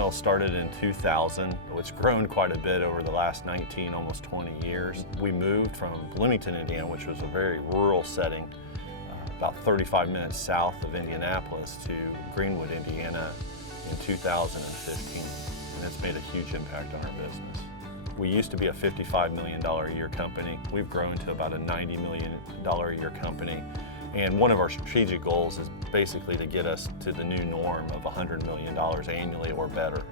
Metal started in 2000. It's grown quite a bit over the last 19, almost 20 years. We moved from Bloomington, Indiana, which was a very rural setting, about 35 minutes south of Indianapolis, to Greenwood, Indiana in 2015. And it's made a huge impact on our business. We used to be a $55 million a year company. We've grown to about a $90 million a year company. And one of our strategic goals is basically to get us to the new norm of $100 million annually or better.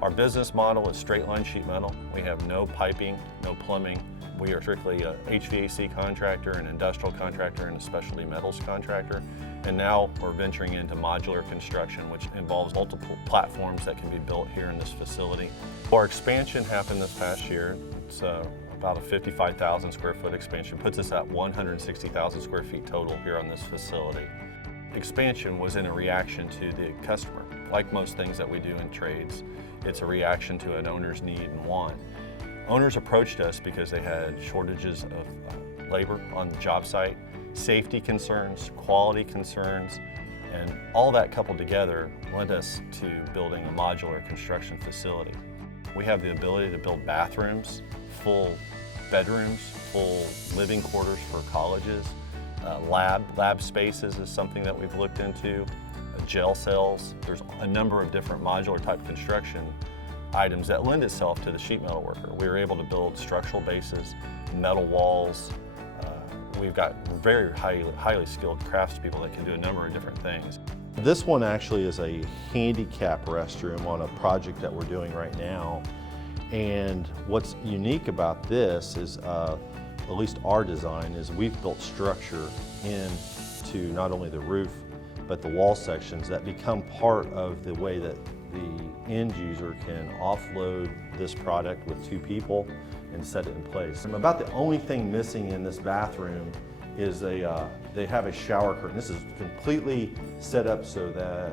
Our business model is straight line sheet metal. We have no piping, no plumbing. We are strictly a HVAC contractor, an industrial contractor, and a specialty metals contractor. And now we're venturing into modular construction, which involves multiple platforms that can be built here in this facility. Our expansion happened this past year. It's about a 55,000 square foot expansion, puts us at 160,000 square feet total here on this facility. Expansion was in a reaction to the customer. Like most things that we do in trades, it's a reaction to an owner's need and want. Owners approached us because they had shortages of labor on the job site, safety concerns, quality concerns, and all that coupled together led us to building a modular construction facility. We have the ability to build bathrooms, full bedrooms, full living quarters for colleges, lab spaces is something that we've looked into, gel cells. There's a number of different modular type construction items that lend itself to the sheet metal worker. We were able to build structural bases, metal walls. We've got very highly skilled craftspeople that can do a number of different things. This one actually is a handicap restroom on a project that we're doing right now. And what's unique about this is, at least our design, is we've built structure into not only the roof, but the wall sections that become part of the way that the end user can offload this product with two people and set it in place. About the only thing missing in this bathroom is they have a shower curtain. This is completely set up so that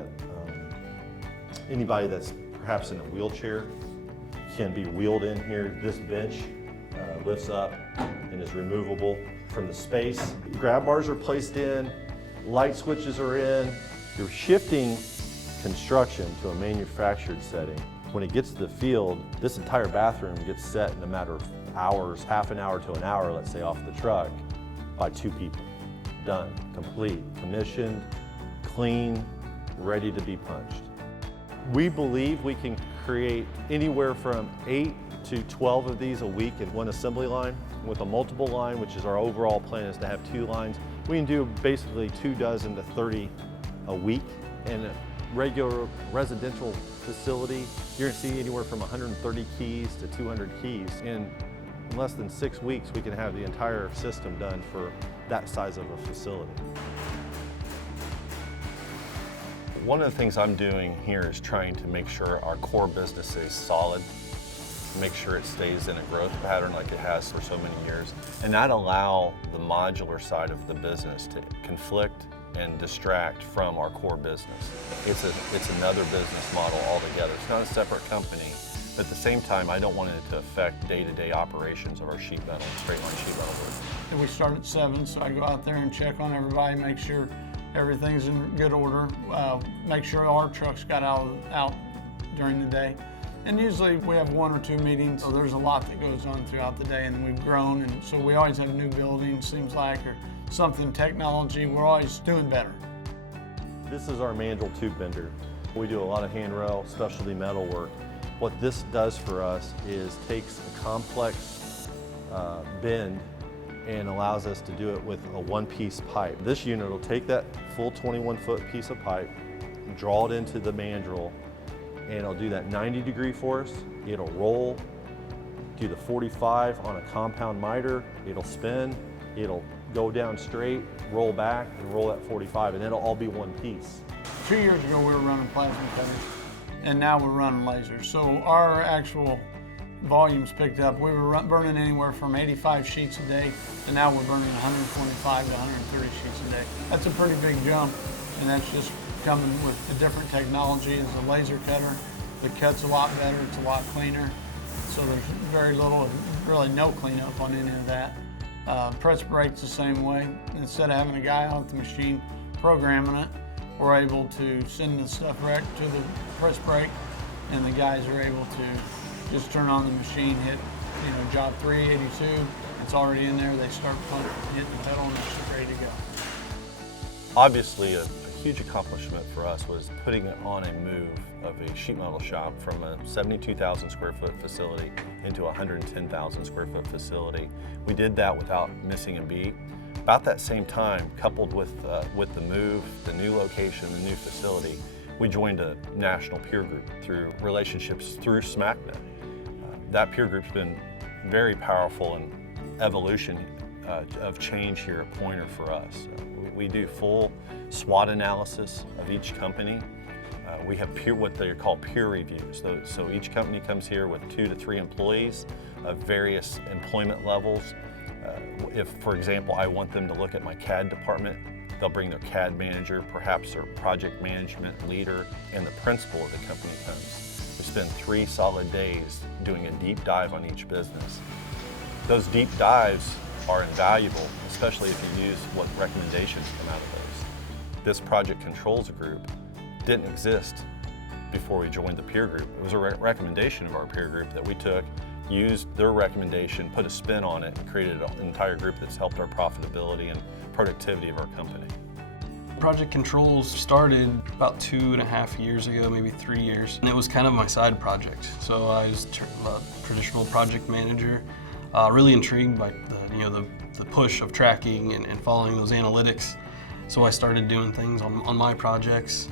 anybody that's perhaps in a wheelchair can be wheeled in here. This bench lifts up and is removable from the space. Grab bars are placed in, light switches are in. You're shifting construction to a manufactured setting. When it gets to the field, this entire bathroom gets set in a matter of hours, half an hour to an hour, let's say, off the truck, by two people. Done, complete, commissioned, clean, ready to be punched. We believe we can create anywhere from 8 to 12 of these a week in one assembly line. With a multiple line, which is our overall plan, is to have 2 lines. We can do basically 24 to 30 a week. In a regular residential facility, you're gonna see anywhere from 130 keys to 200 keys. In less than 6 weeks, we can have the entire system done for that size of a facility. One of the things I'm doing here is trying to make sure our core business stays solid, make sure it stays in a growth pattern like it has for so many years, and not allow the modular side of the business to conflict and distract from our core business. It's another business model altogether. It's not a separate company, but at the same time, I don't want it to affect day-to-day operations of our sheet metal, straight line sheet metal work. We start at 7, so I go out there and check on everybody, make sure everything's in good order, make sure our trucks got out during the day. And usually we have 1 or 2 meetings, so there's a lot that goes on throughout the day, and we've grown, and so we always have new buildings, seems like, or something technology. We're always doing better. This is our mandrel tube bender. We do a lot of handrail, specialty metal work. What this does for us is takes a complex bend and allows us to do it with a one-piece pipe. This unit will take that full 21-foot piece of pipe, draw it into the mandrel, and it'll do that 90-degree for us. It'll roll, do the 45 on a compound miter, it'll spin, it'll go down straight, roll back, and roll that 45, and it'll all be one piece. 2 years ago, we were running plasma cutters, and now we're running lasers. So our actual volumes picked up. We were burning anywhere from 85 sheets a day, and now we're burning 125 to 130 sheets a day. That's a pretty big jump, and that's just coming with the different technology. It's a laser cutter. The cut's a lot better, it's a lot cleaner. So there's very little, really no cleanup on any of that. Press brake's the same way. Instead of having a guy out at the machine programming it, we're able to send the stuff direct to the press brake, and the guys are able to just turn on the machine, hit, job 382, it's already in there, they start pumping, hitting the pedal, and it's ready to go. Obviously, a huge accomplishment for us was putting it on a move of a sheet metal shop from a 72,000 square foot facility into a 110,000 square foot facility. We did that without missing a beat. About that same time, coupled with the move, the new location, the new facility, we joined a national peer group through relationships through SMACNA. That peer group's been very powerful in evolution of change here at Poynter for us. We do full SWOT analysis of each company. We have what they call peer reviews. So each company comes here with 2 to 3 employees of various employment levels. If, for example, I want them to look at my CAD department, they'll bring their CAD manager, perhaps their project management leader, and the principal of the company comes. We spend 3 solid days doing a deep dive on each business. Those deep dives are invaluable, especially if you use what recommendations come out of those. This project controls group didn't exist before we joined the peer group. It was a recommendation of our peer group that we took, used their recommendation, put a spin on it, and created an entire group that's helped our profitability and productivity of our company. Project Controls started about 2.5 years ago, maybe 3 years, and it was kind of my side project. So I was a traditional project manager, really intrigued by the push of tracking and following those analytics. So I started doing things on my projects,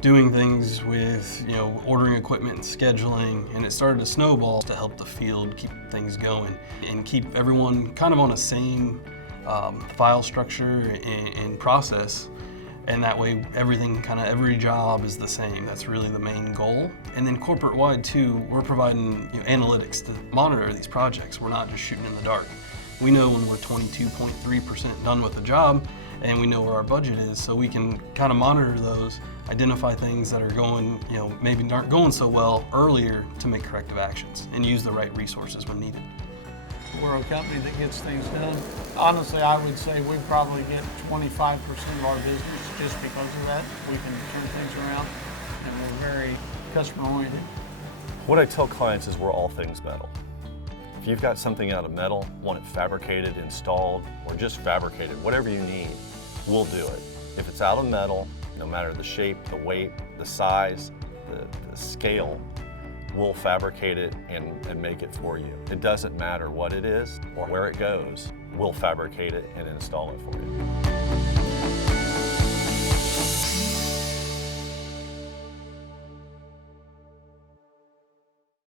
doing things with ordering equipment and scheduling, and it started to snowball to help the field keep things going and keep everyone kind of on a same file structure and process. And that way every job is the same. That's really the main goal. And then corporate-wide too, we're providing analytics to monitor these projects. We're not just shooting in the dark. We know when we're 22.3% done with the job, and we know where our budget is, so we can kind of monitor those, identify things that are going, maybe aren't going so well earlier to make corrective actions and use the right resources when needed. We're a company that gets things done. Honestly, I would say we probably get 25% of our business just because of that. We can turn things around, and we're very customer-oriented. What I tell clients is we're all things metal. If you've got something out of metal, want it fabricated, installed, or just fabricated, whatever you need, we'll do it. If it's out of metal, no matter the shape, the weight, the size, the scale, we'll fabricate it and make it for you. It doesn't matter what it is or where it goes, we'll fabricate it and install it for you.